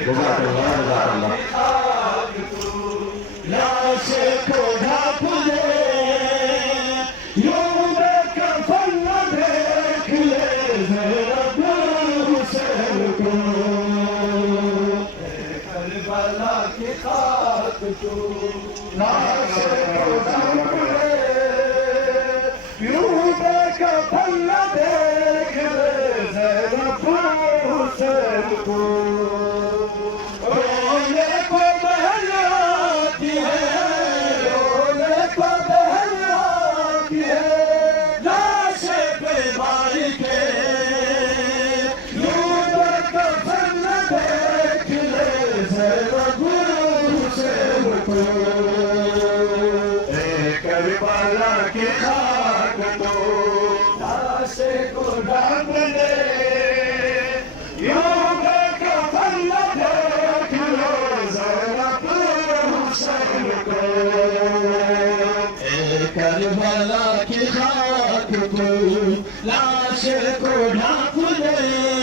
جزاک اللہ جزاک اللہ لاش کو ڈھانپ لے یوں بے کفن نہ دیکھ لے زینب حسین کو کربلا کی خاک تو لاش کو ڈھانپ لے یوں بے کفن نہ دیکھ لے زینب حسین کو رونے کو بہن آتی ہے رونے کو بہن آتی ہے لاش پہ ماری کے یوں بے کفن نہ دیکھ لے زینب حسین کو اے کربلا کی خاک تو لاش کو ڈھانپ لے یوں بے کفن نہ دیکھ لے زینب حسین کو اے کربلا کی خاک کو لاش کو ڈھانپ لے